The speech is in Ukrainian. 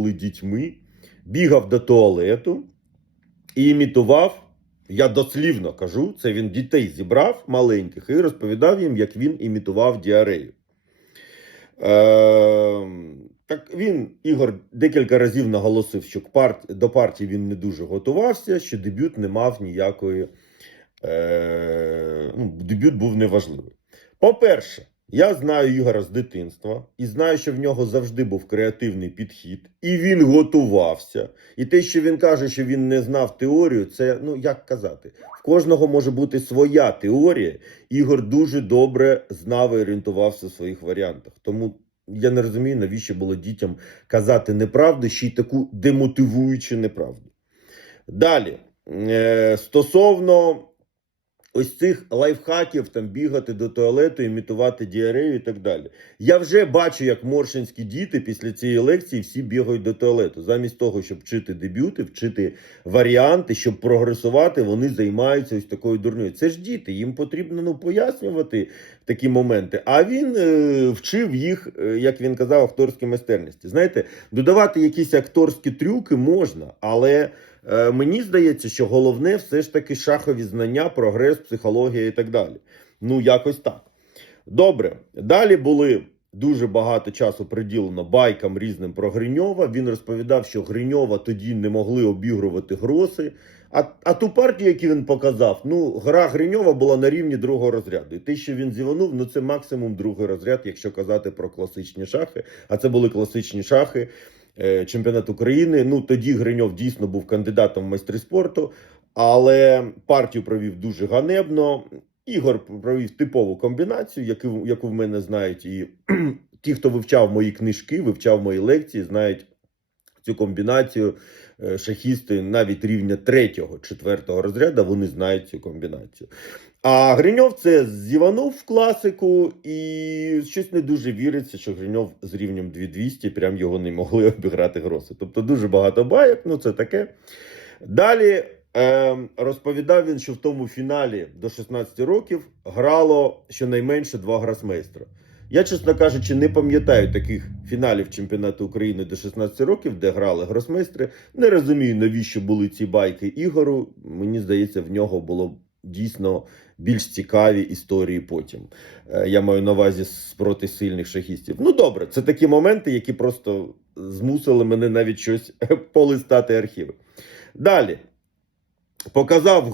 були дітьми, бігав до туалету і імітував. Я дослівно кажу, це він дітей зібрав маленьких і розповідав їм, як він імітував діарею. Е, так він, Ігор, декілька разів наголосив, що до партії він не дуже готувався, що дебют не мав ніякої. Е, ну, дебют був неважливий. По-перше, я знаю Ігора з дитинства і знаю, що в нього завжди був креативний підхід, і він готувався. І те, що він каже, що він не знав теорію, це ну як казати, в кожного може бути своя теорія. Ігор дуже добре знав і орієнтувався в своїх варіантах. Тому я не розумію, навіщо було дітям казати неправду, ще й таку демотивуючу неправду. Далі, е, стосовно ось цих лайфхаків, там бігати до туалету, імітувати діарею і так далі. Я вже бачу, як моршинські діти після цієї лекції всі бігають до туалету. Замість того, щоб вчити дебюти, вчити варіанти, щоб прогресувати, вони займаються ось такою дурньою. Це ж діти, їм потрібно ну, пояснювати такі моменти. А він е, вчив їх, е, як він казав, акторській майстерності. Знаєте, додавати якісь акторські трюки можна, але. Е, Мені здається, що головне все ж таки шахові знання, прогрес, психологія і так далі. Ну, якось так. Добре. Далі були дуже багато часу приділено байкам різним про Гриньова. Він розповідав, що Гриньова тоді не могли обігрувати гроси. А, а ту партію, яку він показав, ну, гра Гриньова була на рівні другого розряду. І те, що він зіванув, ну це максимум другий розряд, якщо казати про класичні шахи. А це були класичні шахи. Е, Чемпіонат України. Ну тоді Гриньов дійсно був кандидатом в майстри спорту, але партію провів дуже ганебно. Ігор провів типову комбінацію, яку, яку в мене знають, і ті, хто вивчав мої книжки, вивчав мої лекції, знають цю комбінацію. Е, Шахісти навіть рівня третього, четвертого розряду, вони знають цю комбінацію. А Гриньов це зіванув в класику, і щось не дуже віриться, що Гриньов з рівнем 2200 прям його не могли обіграти гроси. Тобто дуже багато байок, ну це таке. Далі е, розповідав він, що в тому фіналі до 16 років грало щонайменше два гросмейстра. Я, чесно кажучи, не пам'ятаю таких фіналів чемпіонату України до 16 років, де грали гросмейстри. Не розумію, навіщо були ці байки Ігору. Мені здається, в нього було дійсно більш цікаві історії потім. Е, Я маю на увазі з проти сильних шахістів. Ну добре, це такі моменти, які просто змусили мене навіть щось полистати архіви. Далі показав